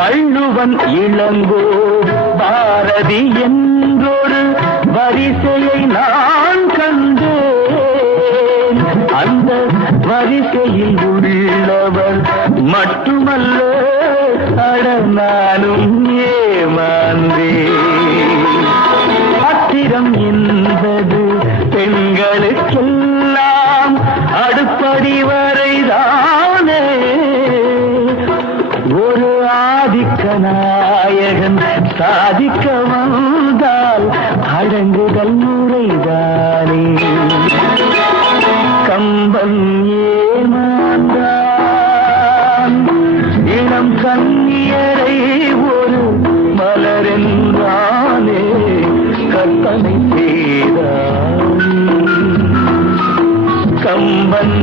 வள்ளுவன் இளங்கோ பாரதி என்றொரு வரிசையை நான் கண்டேன். அந்த வரிசையில் உள்ளவர் மட்டுமல்ல, அட நானும் ஏமாந்தேன். ஆத்திரம் என்பது பெண்களுக்கெல்லாம் அடுப்படி வரைதானே. ஒரு ஆதிக்க நாயகன் சாதிக்க வந்தால் அடங்குதல் முறைதானே. கம்பன் ஏமாந்தான் இளம் கண்ணியரை ஒரு மலரென்றானே கற்பனை செய்தான். கம்பன்